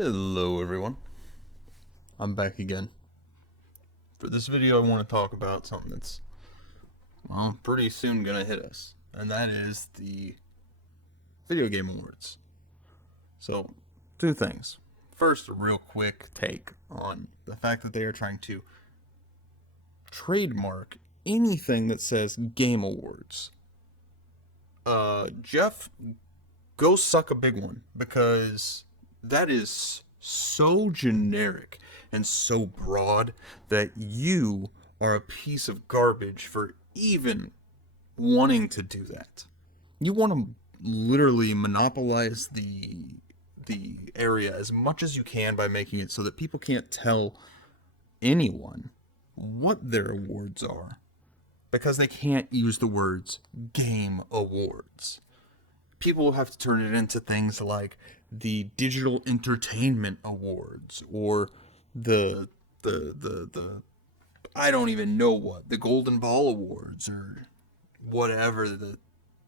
Hello everyone, I'm back again. For this video I want to talk about something that's, pretty soon gonna hit us. And that is the Video Game Awards. So, two things. First, a real quick take on the fact that they are trying to trademark anything that says Game Awards. Jeff, go suck a big one, because that is so generic and so broad that you are a piece of garbage for even wanting to do that. You want to literally monopolize the area as much as you can by making it so that people can't tell anyone what their awards are because they can't use the words Game Awards. People will have to turn it into things like the Digital Entertainment Awards or the I don't even know what, the Golden Ball Awards or whatever the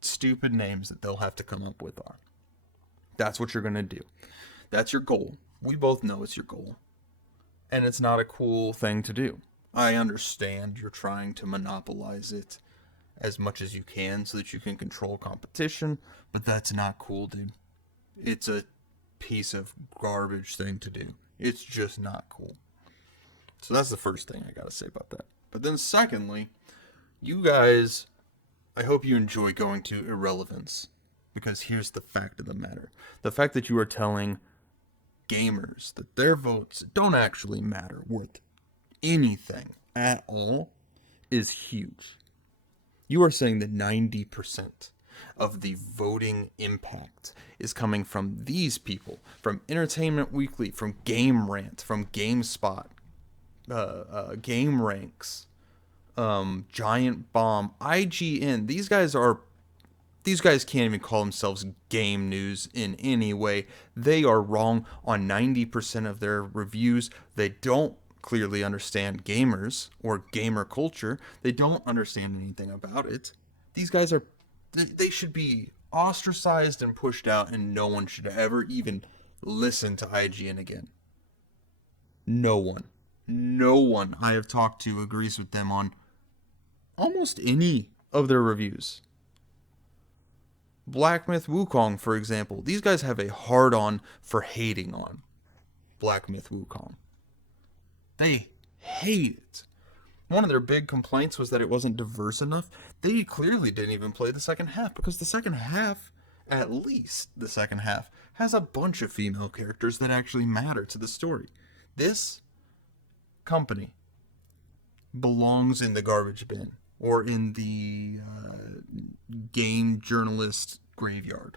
stupid names that they'll have to come up with are. That's what you're going to do. That's your goal. We both know it's your goal. And it's not a cool thing to do. I understand you're trying to monopolize it as much as you can so that you can control competition, but that's not cool, dude. It's a piece of garbage thing to do. It's just not cool. So that's the first thing I gotta say about that. But then secondly, you guys, I hope you enjoy going to Irrelevance, because here's the fact of the matter. The fact that you are telling gamers that their votes don't actually matter worth anything at all is huge. You are saying that 90% of the voting impact is coming from these people, from Entertainment Weekly, from Game Rant, from GameSpot, Game Ranks, Giant Bomb, IGN. These guys can't even call themselves game news in any way. They are wrong on 90% of their reviews. They don't clearly understand gamers or gamer culture. They don't understand anything about it. These guys they should be ostracized and pushed out, and no one should ever even listen to IGN again. No one I have talked to agrees with them on almost any of their reviews. Black Myth Wukong, for example. These guys have a hard-on for hating on Black Myth Wukong. They hate it. One of their big complaints was that it wasn't diverse enough. They clearly didn't even play the second half, because the second half, at least the second half, has a bunch of female characters that actually matter to the story. This company belongs in the garbage bin, or in the game journalist graveyard.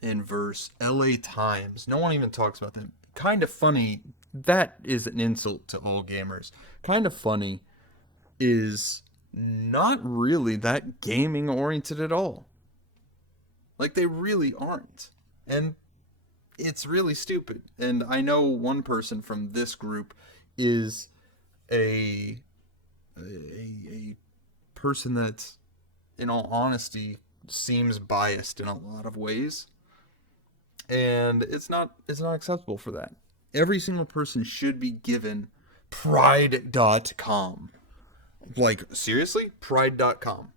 In verse LA Times, no one even talks about them. Kind of Funny, that is an insult to all gamers. Kind of Funny is not really that gaming oriented at all. Like, they really aren't. And it's really stupid. And I know one person from this group is a person that, in all honesty, seems biased in a lot of ways. And it's not acceptable for that. Every single person should be given Pride.com. Like, seriously? Pride.com.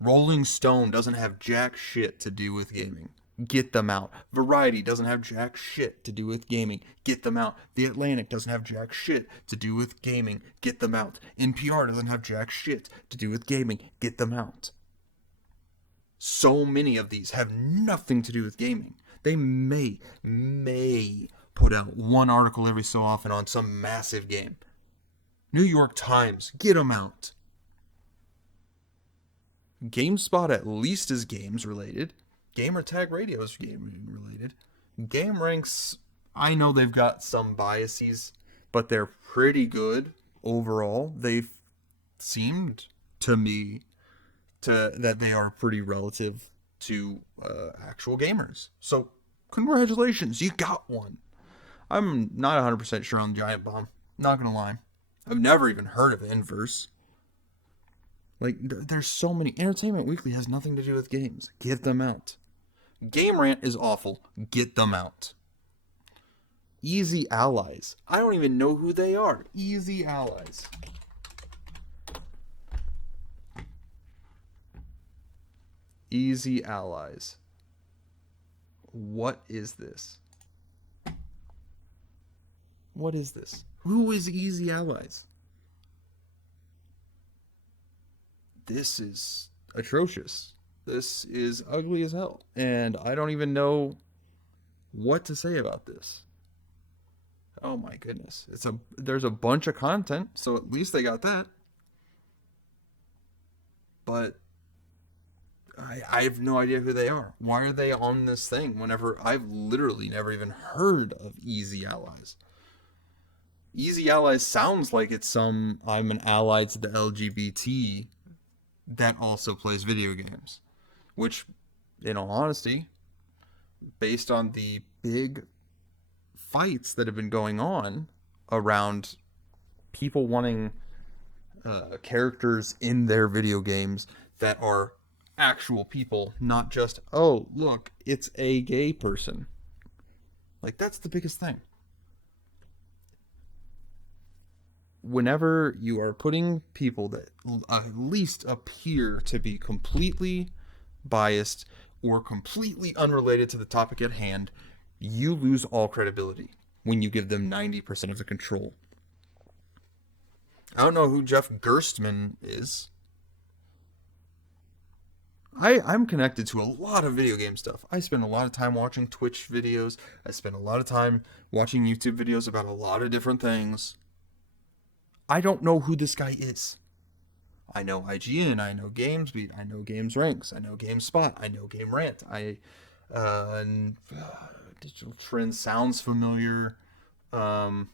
Rolling Stone doesn't have jack shit to do with gaming. Get them out. Variety doesn't have jack shit to do with gaming. Get them out. The Atlantic doesn't have jack shit to do with gaming. Get them out. NPR doesn't have jack shit to do with gaming. Get them out. So many of these have nothing to do with gaming. They may put out one article every so often on some massive game. New York Times, get them out. GameSpot at least is games related. Gamertag Radio is game related. Game Ranks, I know they've got some biases, but they're pretty good overall. They've seemed to me that they are pretty relative to actual gamers. So, congratulations, you got one. I'm not 100% sure on Giant Bomb. Not gonna lie. I've never even heard of Inverse. Like, there's so many. Entertainment Weekly has nothing to do with games. Get them out. Game Rant is awful. Get them out. Easy Allies. I don't even know who they are. Easy Allies. Easy Allies. What is this? What is this? Who is Easy Allies? This is atrocious. This is ugly as hell. And I don't even know what to say about this. Oh my goodness. There's a bunch of content, so at least they got that. But I have no idea who they are. Why are they on this thing whenever I've literally never even heard of Easy Allies? Easy Allies sounds like it's I'm an ally to the LGBT that also plays video games. Which, in all honesty, based on the big fights that have been going on around people wanting characters in their video games that are actual people, not just, oh, look, it's a gay person. Like, that's the biggest thing. Whenever you are putting people that at least appear to be completely biased or completely unrelated to the topic at hand, you lose all credibility when you give them 90% of the control. I don't know who Jeff Gerstmann is. I'm connected to a lot of video game stuff. I spend a lot of time watching Twitch videos. I spend a lot of time watching YouTube videos about a lot of different things. I don't know who this guy is. I know IGN, I know GamesBeat, I know GamesRanks, I know GameSpot, I know Game Rant. Digital Trends sounds familiar. I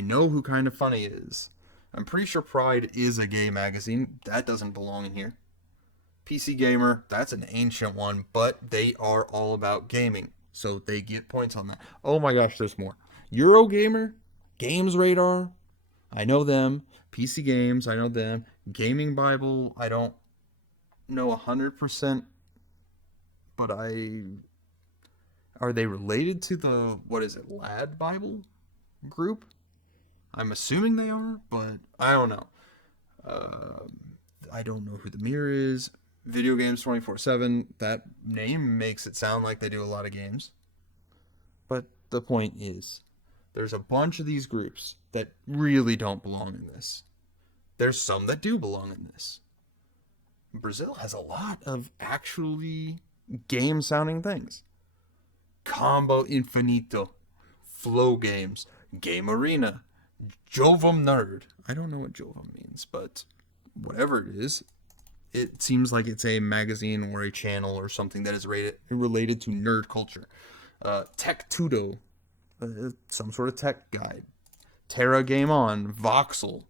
know who Kind of Funny is. I'm pretty sure Pride is a gay magazine. That doesn't belong in here. PC Gamer, that's an ancient one, but they are all about gaming, so they get points on that. Oh my gosh, there's more. Eurogamer, Games Radar, I know them. PC Games, I know them. Gaming Bible, I don't know 100%, but are they related to the, Lad Bible group? I'm assuming they are, but I don't know. I don't know who the Mirror is. Video Games 24/7, that name makes it sound like they do a lot of games. But the point is, there's a bunch of these groups that really don't belong in this. There's some that do belong in this. Brazil has a lot of actually game-sounding things. Combo Infinito, Flow Games, Game Arena, Jovum Nerd. I don't know what Jovum means, but whatever it is, it seems like it's a magazine or a channel or something that is related to nerd culture. Tech Tudo, some sort of tech guide. Terra Game On, Voxel.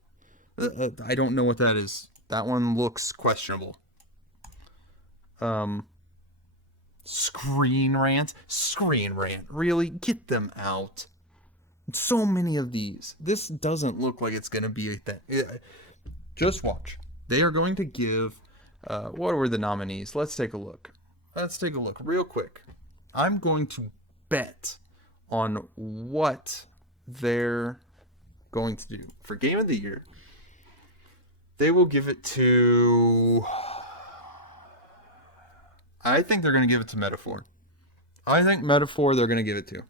I don't know what that is. That one looks questionable. Screen Rant. Really? Get them out. So many of these. This doesn't look like it's going to be a thing. Just watch. They are going to give... what were the nominees? Let's take a look. Real quick. I'm going to bet on what they're going to do. For Game of the Year, they will give it to... I think they're going to give it to Metaphor. I think Metaphor they're going to give it to.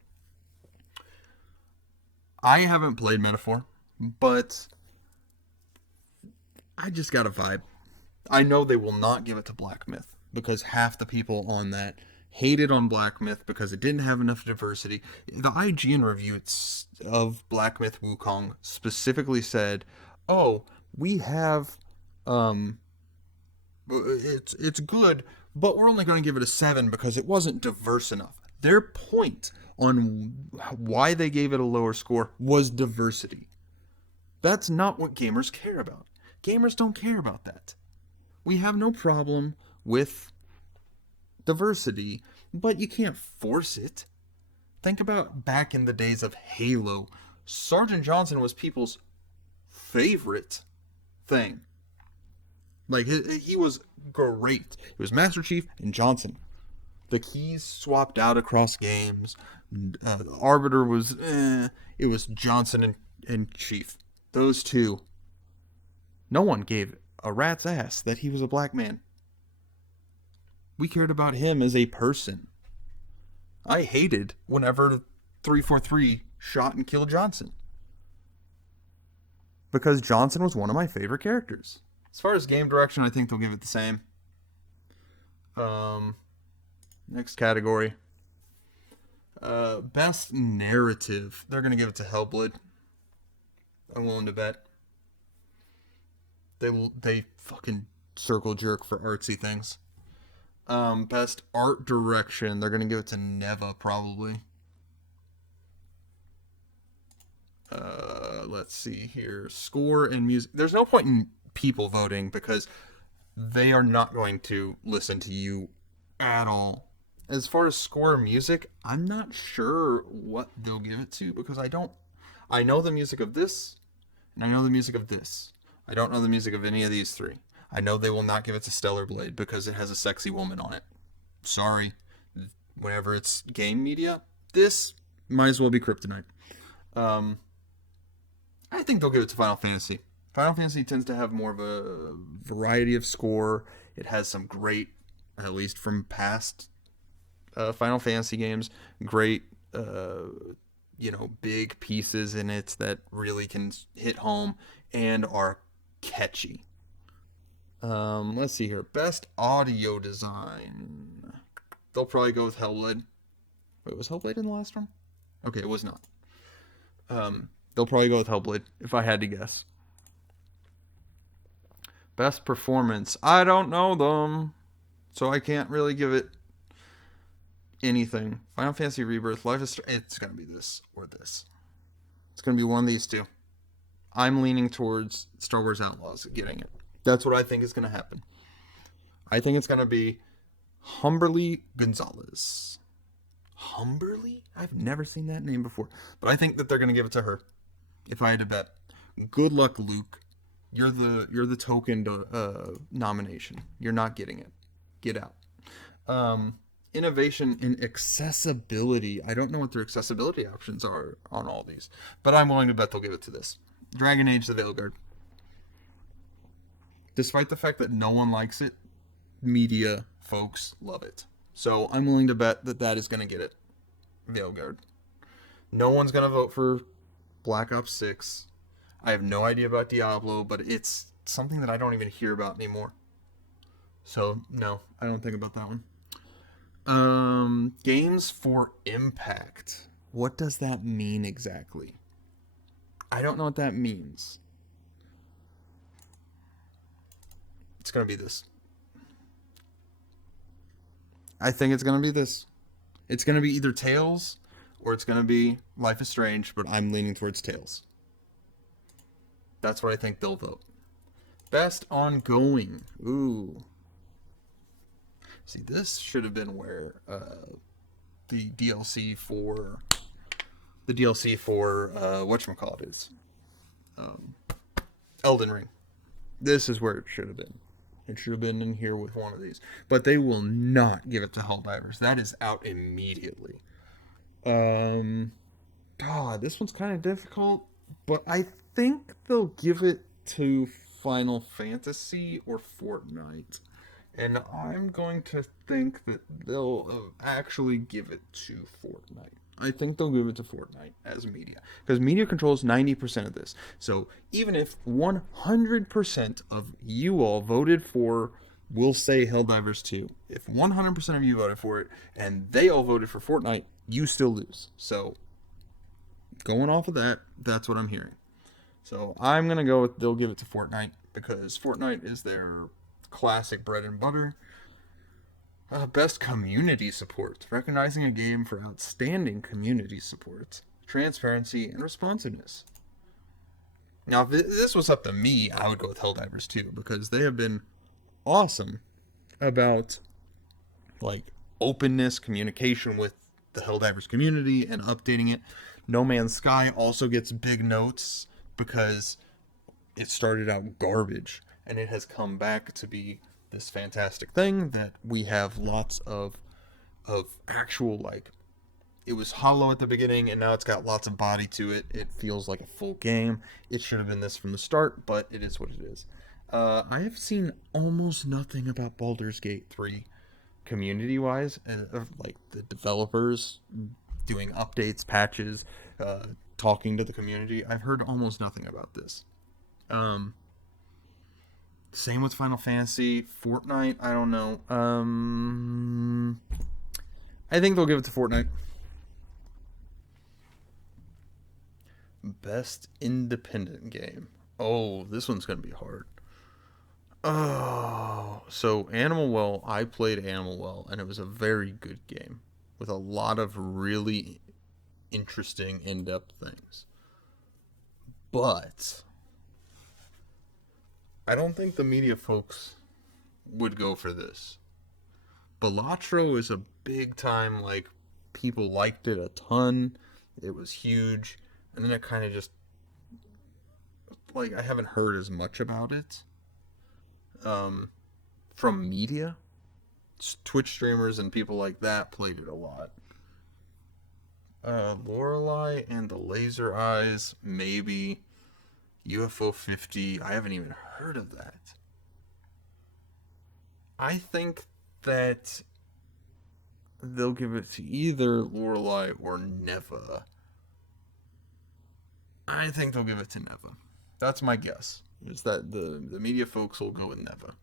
I haven't played Metaphor, but I just got a vibe. I know they will not give it to Black Myth because half the people on that hated on Black Myth because it didn't have enough diversity. The IGN review of Black Myth Wukong specifically said, "Oh, we have it's good, but we're only going to give it a 7 because it wasn't diverse enough." Their point on why they gave it a lower score was diversity. That's not what gamers care about. Gamers don't care about that. We have no problem with diversity, but you can't force it. Think about back in the days of Halo. Sergeant Johnson was people's favorite thing. Like, he was great. It was Master Chief and Johnson. The keys swapped out across games. The Arbiter was, it was Johnson and Chief. Those two. No one gave a rat's ass that he was a black man. We cared about him as a person. I hated whenever 343 shot and killed Johnson. Because Johnson was one of my favorite characters. As far as game direction, I think they'll give it the same. Next category. Best narrative. They're going to give it to Hellblade. I'm willing to bet. They fucking circle jerk for artsy things. Best art direction. They're going to give it to Neva, probably. Let's see here. Score and music. There's no point in people voting because they are not going to listen to you at all. As far as score and music, I'm not sure what they'll give it to because I know the music of this and I know the music of this. I don't know the music of any of these three. I know they will not give it to Stellar Blade because it has a sexy woman on it. Sorry. Whenever it's game media, this might as well be Kryptonite. I think they'll give it to Final Fantasy. Final Fantasy tends to have more of a variety of score. It has some great, at least from past Final Fantasy games, great, big pieces in it that really can hit home and are catchy. Let's see here. Best audio design. They'll probably go with Hellblade. Wait, was Hellblade in the last one? Okay, it was not. They'll probably go with Hellblade, if I had to guess. Best performance. I don't know them, so I can't really give it anything. Final Fantasy Rebirth, Life is... It's going to be this or this. It's going to be one of these two. I'm leaning towards Star Wars Outlaws getting it. That's what I think is going to happen. I think it's going to be Humberly Gonzalez. Humberly? I've never seen that name before. But I think that they're going to give it to her. If I had to bet. Good luck, Luke. You're the token nomination. You're not getting it. Get out. Innovation in accessibility. I don't know what their accessibility options are on all these. But I'm willing to bet they'll give it to this. Dragon Age the Veilguard. Despite the fact that no one likes it, media folks love it. So I'm willing to bet that is going to get it. Veilguard. No one's going to vote for Black Ops 6. I have no idea about Diablo, but it's something that I don't even hear about anymore. So, no, I don't think about that one. Games for Impact. What does that mean exactly? I don't know what that means. It's going to be this. I think it's going to be this. It's going to be either Tales or it's going to be Life is Strange, but I'm leaning towards Tales. That's what I think they'll vote. Best ongoing. Ooh. See, this should have been where the DLC for whatchamacallit is. Elden Ring. This is where it should have been. It should have been in here with one of these. But they will not give it to Helldivers. That is out immediately. This one's kind of difficult, but I think they'll give it to Final Fantasy or Fortnite. And I'm going to think that they'll actually give it to Fortnite. I think they'll give it to Fortnite as media. Because media controls 90% of this. So even if 100% of you all voted for, we'll say Helldivers 2. If 100% of you voted for it, and they all voted for Fortnite, you still lose. So going off of that, that's what I'm hearing. So I'm going to go with they'll give it to Fortnite. Because Fortnite is their classic bread and butter. Best community support. Recognizing a game for outstanding community support, transparency, and responsiveness. Now, if this was up to me, I would go with Helldivers 2, because they have been awesome about, openness, communication with the Helldivers community, and updating it. No Man's Sky also gets big notes, because it started out garbage, and it has come back to be this fantastic thing that we have lots of of actual, like, it was hollow at the beginning, and now it's got lots of body to it. It feels like a full game. It should have been this from the start, but it is what it is. I have seen almost nothing about Baldur's Gate 3 community-wise, like the developers doing updates, patches, talking to the community. I've heard almost nothing about this. Same with Final Fantasy. Fortnite, I don't know. I think they'll give it to Fortnite. Best independent game. Oh, this one's going to be hard. Oh, so Animal Well, I played Animal Well, and it was a very good game with a lot of really interesting, in-depth things. But I don't think the media folks would go for this. Balatro is a big time, like, people liked it a ton. It was huge. And then it kind of just, like, I haven't heard as much about it from media. Twitch streamers and people like that played it a lot. Lorelei and the Laser Eyes, maybe. UFO 50, I haven't even heard of that. I think that they'll give it to either Lorelei or Neva. I think they'll give it to Neva. That's my guess. Is that the media folks will go with Neva.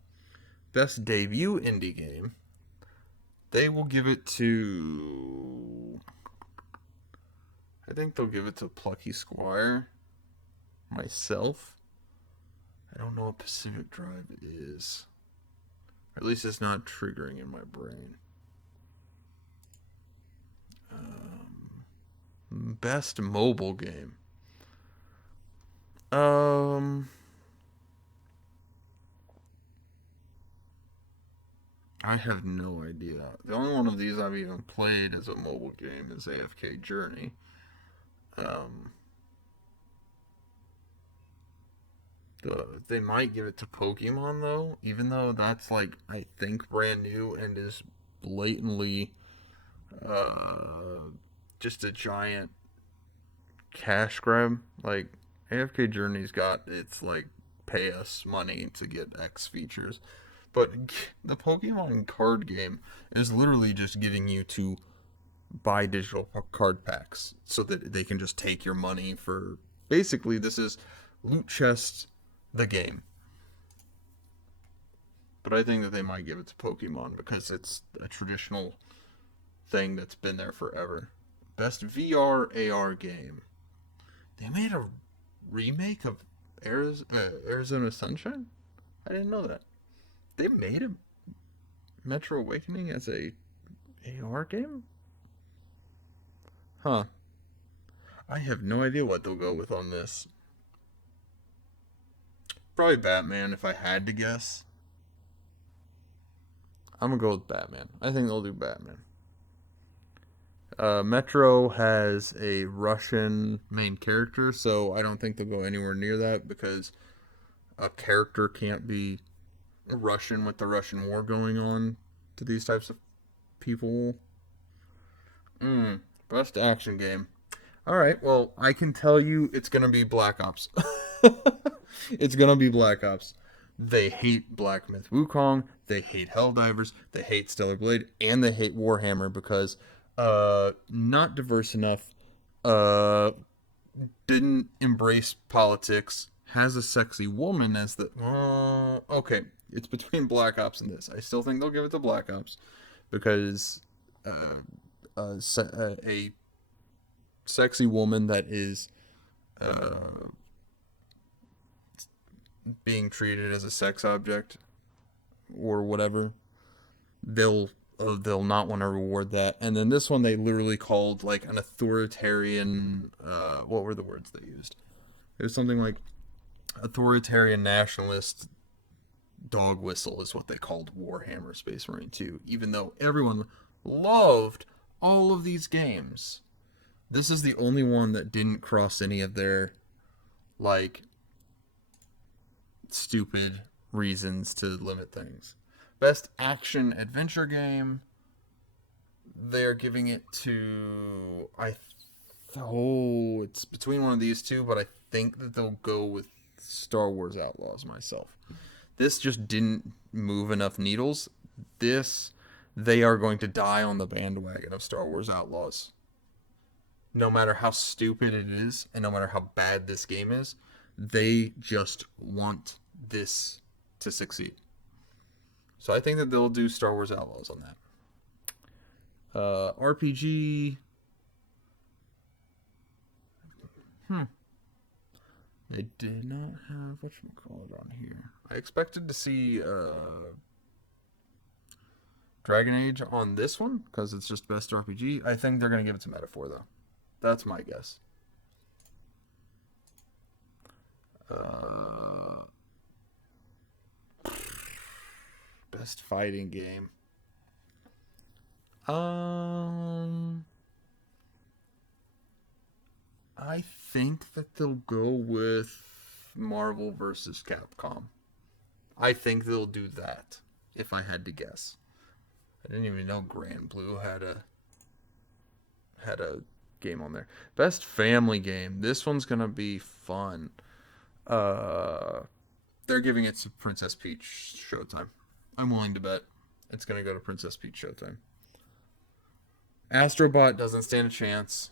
Best debut indie game. They will give it to... I think they'll give it to Plucky Squire. Myself. I don't know what Pacific Drive is. Or at least it's not triggering in my brain. Best mobile game. I have no idea. The only one of these I've even played as a mobile game is AFK Journey. They might give it to Pokemon though, even though that's, like, I think brand new and is blatantly just a giant cash grab. Like, AFK Journey's got its, like, pay us money to get X features. But the Pokemon card game is literally just getting you to buy digital card packs so that they can just take your money for... Basically, this is Loot Chest, the game. But I think that they might give it to Pokemon because it's a traditional thing that's been there forever. Best VR AR game. They made a remake of Arizona Sunshine? I didn't know that. They made a Metro Awakening as a AR game? Huh. I have no idea what they'll go with on this. Probably Batman if I had to guess. I'm gonna go with Batman. I think they'll do Batman. Metro has a Russian main character, so I don't think they'll go anywhere near that because a character can't be Russian with the Russian war going on to these types of people. Best action game. Alright, well, I can tell you it's gonna be Black Ops. It's gonna be Black Ops. They hate Black Myth Wukong, they hate Helldivers, they hate Stellar Blade, and they hate Warhammer because not diverse enough, didn't embrace politics, has a sexy woman as the... okay, it's between Black Ops and this. I still think they'll give it to Black Ops because a sexy woman that is being treated as a sex object or whatever, they'll not want to reward that. And then this one they literally called like an authoritarian, what were the words they used? It was something like authoritarian nationalist dog whistle is what they called Warhammer Space Marine 2, even though everyone loved all of these games. This is the only one that didn't cross any of their, like, stupid reasons to limit things. Best action adventure game. They are giving it to it's between one of these two, but I think that they'll go with Star Wars Outlaws myself. This just didn't move enough needles. They are going to die on the bandwagon of Star Wars Outlaws. No matter how stupid it is, and no matter how bad this game is, they just want this to succeed. So I think that they'll do Star Wars Outlaws on that. RPG. They did not have whatchamacallit on here. I expected to see Dragon Age on this one because it's just best RPG. I think they're going to give it to Metaphor, though. That's my guess. Best fighting game. I think that they'll go with Marvel vs. Capcom. I think they'll do that, if I had to guess. I didn't even know Grand Blue had a game on there. Best family game. This one's gonna be fun. They're giving it to Princess Peach Showtime. I'm willing to bet it's gonna go to Princess Peach Showtime. Astrobot doesn't stand a chance.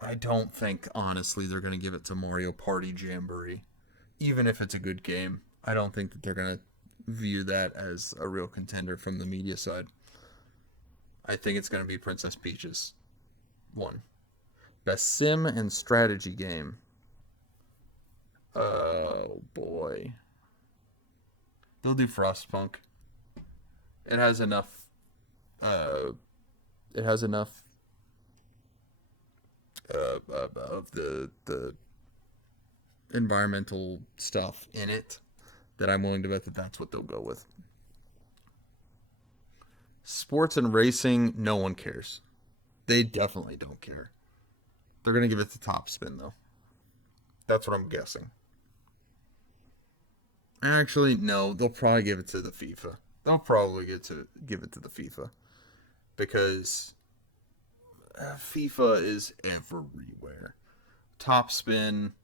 I don't think, honestly, they're going to give it to Mario Party Jamboree. Even if it's a good game, I don't think that they're going to view that as a real contender from the media side. I think it's going to be Princess Peach's one. Best sim and strategy game. Oh, boy. They'll do Frostpunk. It has enough of the environmental stuff in it that I'm willing to bet that that's what they'll go with. Sports and racing, no one cares. They definitely don't care. They're going to give it to Top Spin, though. That's what I'm guessing. Actually, no, they'll probably give it to the FIFA. They'll probably give it to the FIFA. Because FIFA is everywhere. Top Spin.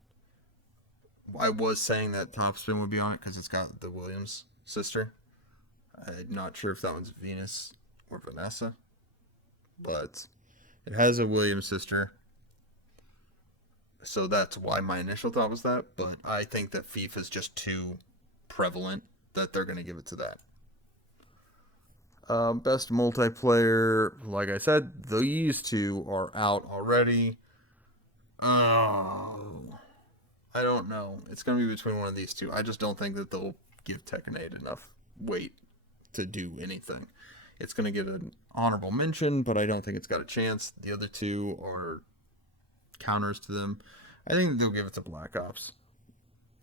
I was saying that Top Spin would be on it because it's got the Williams sister. I'm not sure if that one's Venus or Vanessa, but it has a Williams sister. So that's why my initial thought was that. But I think that FIFA is just too prevalent that they're going to give it to that. Best multiplayer, like I said, these two are out already. Oh, I don't know. It's going to be between one of these two. I just don't think that they'll give Tekken 8 enough weight to do anything. It's going to get an honorable mention, but I don't think it's got a chance. The other two are counters to them. I think they'll give it to Black Ops.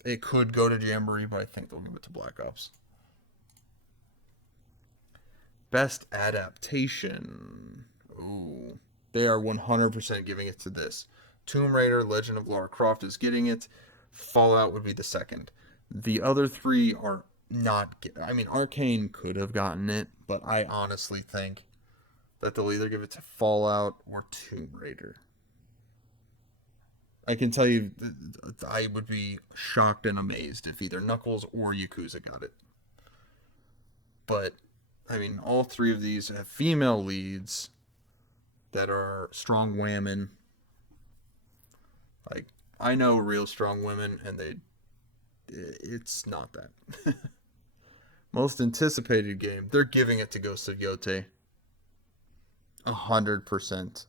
It could go to Jamboree, but I think they'll give it to Black Ops. Best adaptation. Ooh. They are 100% giving it to this. Tomb Raider, Legend of Lara Croft is getting it. Fallout would be the second. The other three are not... I mean, Arcane could have gotten it, but I honestly think that they'll either give it to Fallout or Tomb Raider. I can tell you, I would be shocked and amazed if either Knuckles or Yakuza got it. But, I mean, all three of these have female leads that are strong women. Like, I know real strong women, and it's not that. Most anticipated game, they're giving it to Ghost of Yotei. 100%.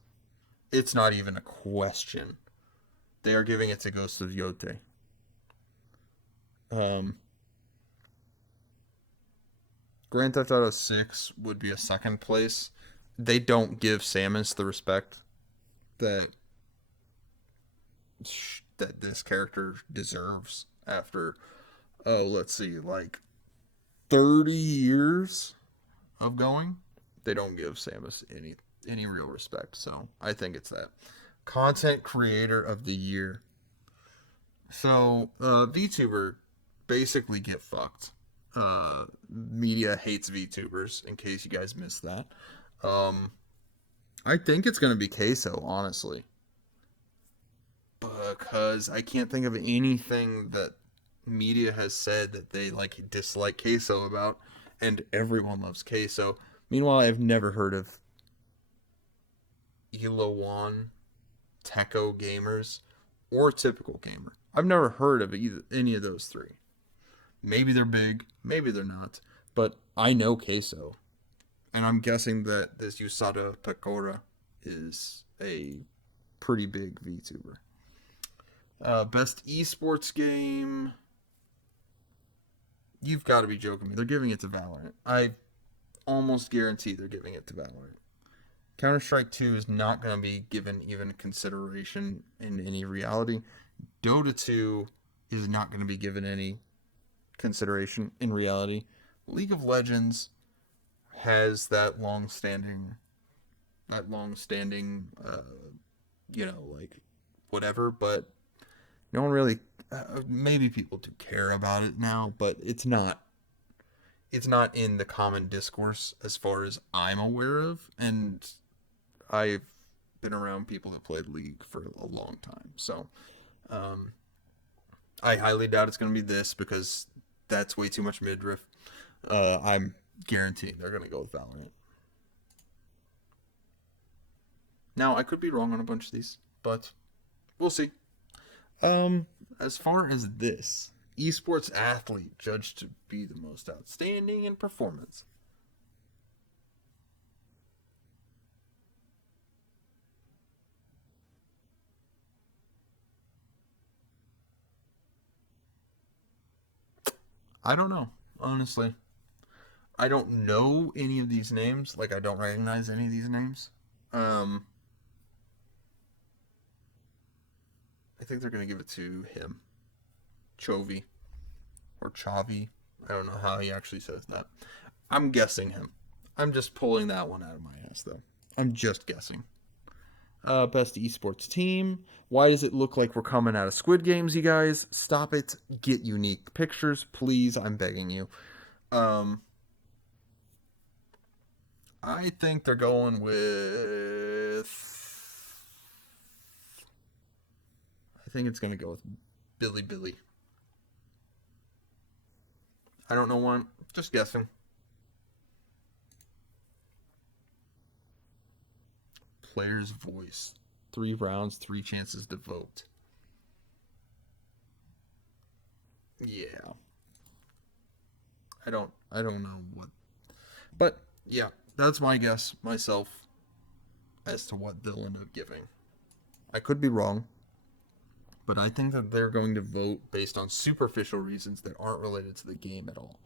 It's not even a question. They are giving it to Ghost of Yotei. Grand Theft Auto 6 would be a second place. They don't give Samus the respect that this character deserves after, let's see, like 30 years of going. They don't give Samus any real respect, so I think it's that. Content Creator of the Year. So, VTuber basically get fucked. Media hates VTubers, in case you guys missed that. I think it's going to be Queso, honestly. Because I can't think of anything that media has said that they like dislike Queso about, and everyone loves Queso. Meanwhile, I've never heard of Elowan, Techo Gamers, or Typical Gamer. I've never heard of any of those three. Maybe they're big, maybe they're not, but I know Queso, and I'm guessing that this USADA Pecora is a pretty big VTuber. Best esports game. You've got to be joking me. They're giving it to Valorant. I almost guarantee they're giving it to Valorant. Counter-Strike 2 is not going to be given even consideration in any reality. Dota 2 is not going to be given any consideration in reality. League of Legends has that long-standing, like, whatever, but no one really, maybe people do care about it now, but it's not in the common discourse as far as I'm aware of, and I've been around people that played League for a long time, so I highly doubt it's going to be this, because that's way too much midriff. I'm guaranteeing they're going to go with Valorant. Now, I could be wrong on a bunch of these, but we'll see. As far as this, esports athlete judged to be the most outstanding in performance. I don't know, honestly. I don't know any of these names. Like, I don't recognize any of these names. I think they're going to give it to him. Chovy. Or Chavi. I don't know how he actually says that. I'm guessing him. I'm just pulling that one out of my ass, though. I'm just guessing. Best esports team. Why does it look like we're coming out of Squid Games, you guys? Stop it. Get unique pictures, please. I'm begging you. I think they're going with... I think it's going to go with Billy. I don't know why. Just guessing. Player's voice. 3 rounds, 3 chances to vote. Yeah. I don't know what. But yeah, that's my guess myself as to what they'll end up giving. I could be wrong, but I think that they're going to vote based on superficial reasons that aren't related to the game at all.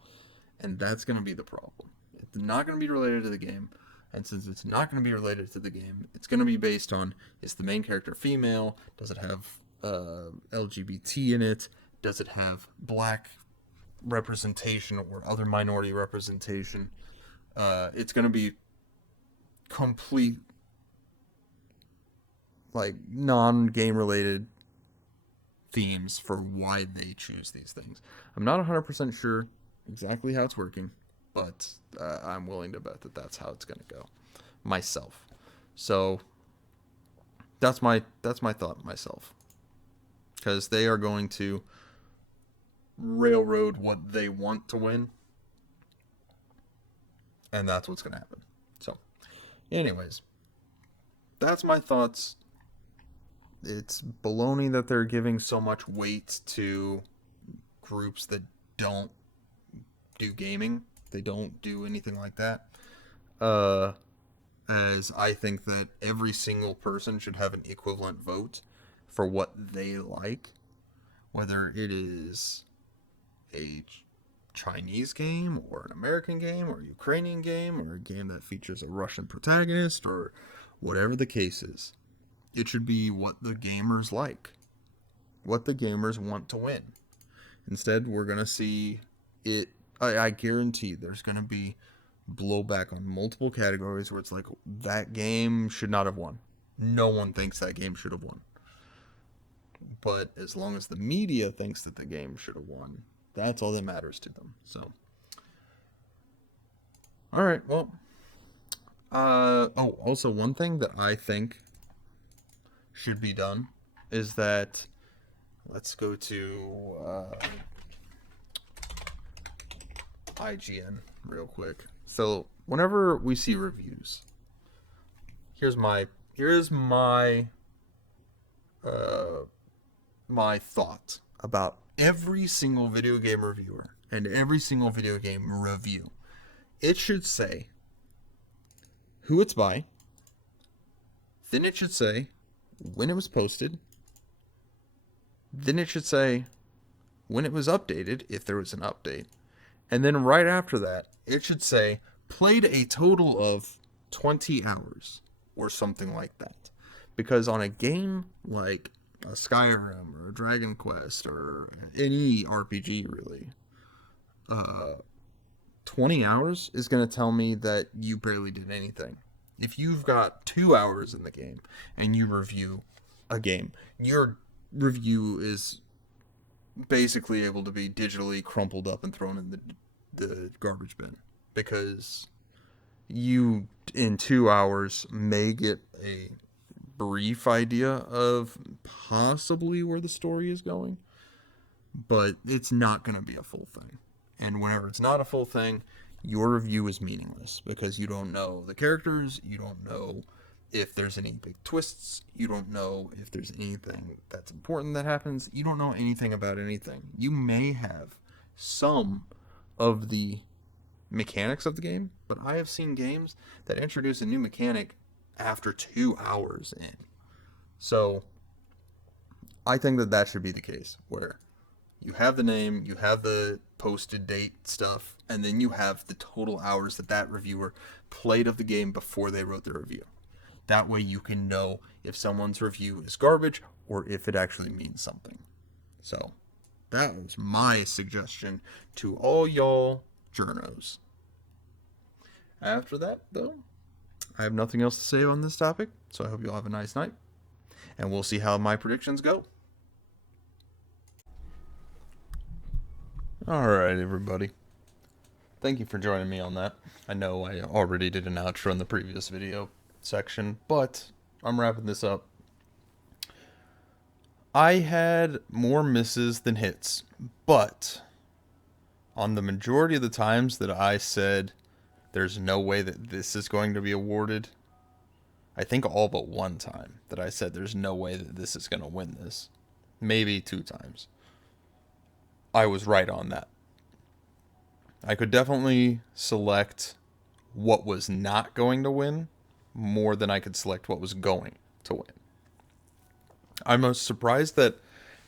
And that's going to be the problem. It's not going to be related to the game. And since it's not going to be related to the game, it's going to be based on, is the main character female? Does it have LGBT in it? Does it have black representation or other minority representation? It's going to be complete, like, non-game related themes for why they choose these things. I'm not 100% sure exactly how it's working, but I'm willing to bet that that's how it's going to go myself. So that's my thought myself, because they are going to railroad what they want to win, and that's what's going to happen. So anyways, that's my thoughts. It's baloney that they're giving so much weight to groups that don't do gaming. They don't do anything like that. As I think that every single person should have an equivalent vote for what they like, whether it is a Chinese game or an American game or a Ukrainian game or a game that features a Russian protagonist or whatever the case is. It should be what the gamers like, what the gamers want to win. Instead, we're going to see it. I guarantee there's going to be blowback on multiple categories where it's like, that game should not have won. No one thinks that game should have won. But as long as the media thinks that the game should have won, that's all that matters to them. So All right. Well, oh, also one thing that I think should be done is that let's go to IGN real quick. So whenever we see reviews, here's my uh, my thought about every single video game reviewer and every single video game review. It should say who it's by, then it should say when it was posted, then it should say when it was updated, if there was an update, and then right after that, it should say played a total of 20 hours or something like that. Because on a game like a Skyrim or a Dragon Quest or any RPG really, 20 hours is going to tell me that you barely did anything. If you've got 2 hours in the game and you review a game, your review is basically able to be digitally crumpled up and thrown in the garbage bin, because you in 2 hours may get a brief idea of possibly where the story is going, but it's not going to be a full thing. And whenever it's not a full thing, your review is meaningless because you don't know the characters, you don't know if there's any big twists, you don't know if there's anything that's important that happens, you don't know anything about anything. You may have some of the mechanics of the game, but I have seen games that introduce a new mechanic after 2 hours in. So I think that should be the case, where you have the name, you have the posted date stuff, and then you have the total hours that reviewer played of the game before they wrote the review. That way you can know if someone's review is garbage or if it actually means something. So that was my suggestion to all y'all journos. After that, though, I have nothing else to say on this topic, so I hope you all have a nice night, and we'll see how my predictions go. Alright, everybody. Thank you for joining me on that. I know I already did an outro in the previous video section, but I'm wrapping this up. I had more misses than hits, but on the majority of the times that I said there's no way that this is going to be awarded, I think all but one time that I said there's no way that this is going to win this, maybe 2 times, I was right on that. I could definitely select what was not going to win more than I could select what was going to win. I'm surprised that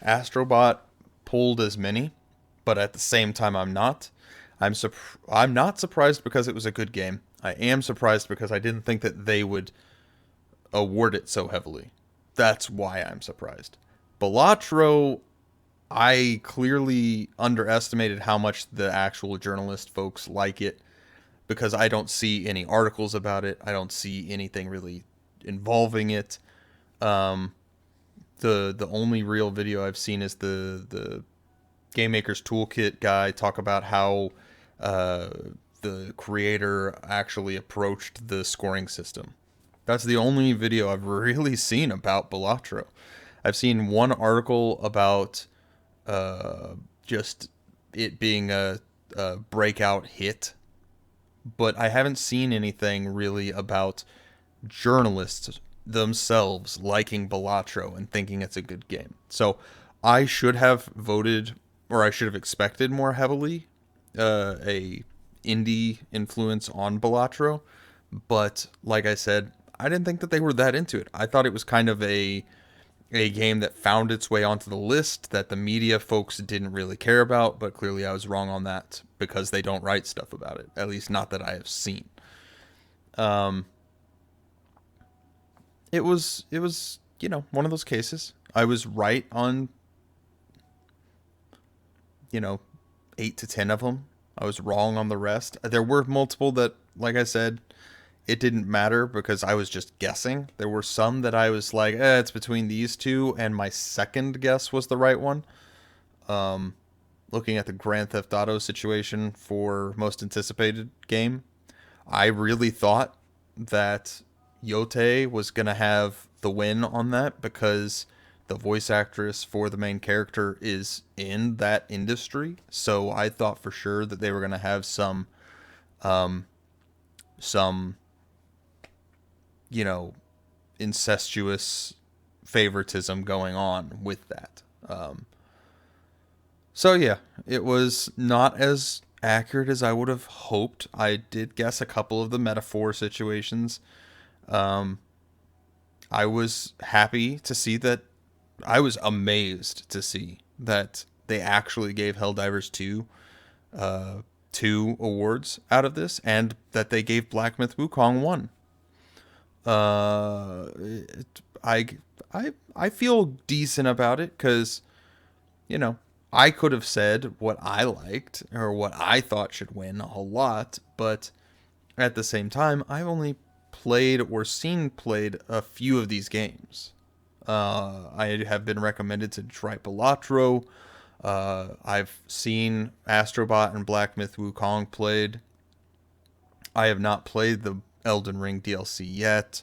Astrobot pulled as many, but at the same time I'm not. I'm not surprised because it was a good game. I am surprised because I didn't think that they would award it so heavily. That's why I'm surprised. Balatro, I clearly underestimated how much the actual journalist folks like it, because I don't see any articles about it. I don't see anything really involving it. The only real video I've seen is the Game Maker's Toolkit guy talk about how the creator actually approached the scoring system. That's the only video I've really seen about Balatro. I've seen one article about just it being a breakout hit, but I haven't seen anything really about journalists themselves liking Balatro and thinking it's a good game. So I should have voted, or I should have expected more heavily a indie influence on Balatro, but like I said, I didn't think that they were that into it. I thought it was kind of a game that found its way onto the list that the media folks didn't really care about, but clearly I was wrong on that because they don't write stuff about it, at least not that I have seen. It was, one of those cases. I was right on, 8 to 10 of them. I was wrong on the rest. There were multiple that, like I said, it didn't matter because I was just guessing. There were some that I was like, it's between these two, and my second guess was the right one. Looking at the Grand Theft Auto situation for most anticipated game, I really thought that Yote was going to have the win on that because the voice actress for the main character is in that industry. So I thought for sure that they were going to have some, you know, incestuous favoritism going on with that. So yeah, it was not as accurate as I would have hoped. I did guess a couple of the metaphor situations. Um, I was happy to see that. I was amazed to see that they actually gave Helldivers 2 two awards out of this, and that they gave Black Myth Wukong one. I I feel decent about it because, you know, I could have said what I liked or what I thought should win a whole lot, but at the same time, I've only played or seen played a few of these games. I have been recommended to try Balatro. I've seen Astrobot and Black Myth Wukong played. I have not played the Elden Ring DLC yet.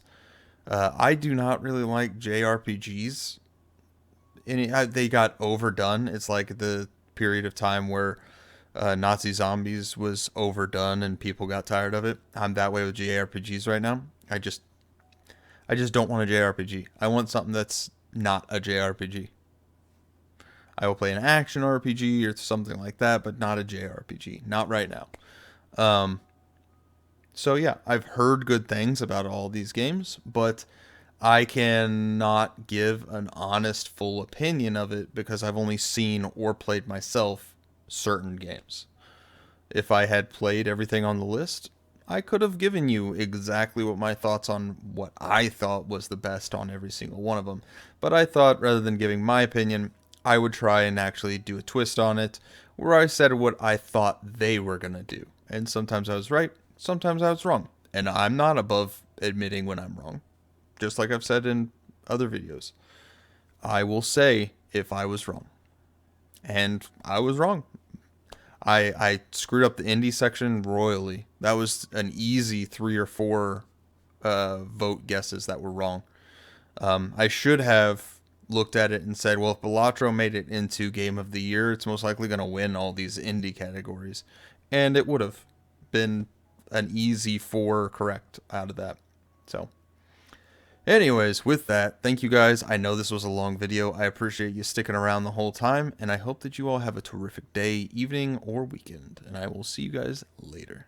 I do not really like JRPGs. They got overdone. It's like the period of time where Nazi Zombies was overdone and people got tired of it. I'm that way with JRPGs right now. I just don't want a JRPG. I want something that's not a JRPG. I will play an action RPG or something like that, but not a JRPG. Not right now. So yeah, I've heard good things about all these games, but I cannot give an honest, full opinion of it because I've only seen or played myself certain games. If I had played everything on the list, I could have given you exactly what my thoughts on what I thought was the best on every single one of them. But I thought rather than giving my opinion, I would try and actually do a twist on it where I said what I thought they were going to do. And sometimes I was right, sometimes I was wrong. And I'm not above admitting when I'm wrong. Just like I've said in other videos. I will say if I was wrong. And I was wrong. I screwed up the indie section royally. That was an easy 3 or 4 vote guesses that were wrong. I should have looked at it and said, well, if Balatro made it into Game of the Year, it's most likely going to win all these indie categories. And it would have been an easy 4 correct out of that. So, anyways, with that, thank you guys. I know this was a long video. I appreciate you sticking around the whole time, and I hope that you all have a terrific day, evening, or weekend. And I will see you guys later.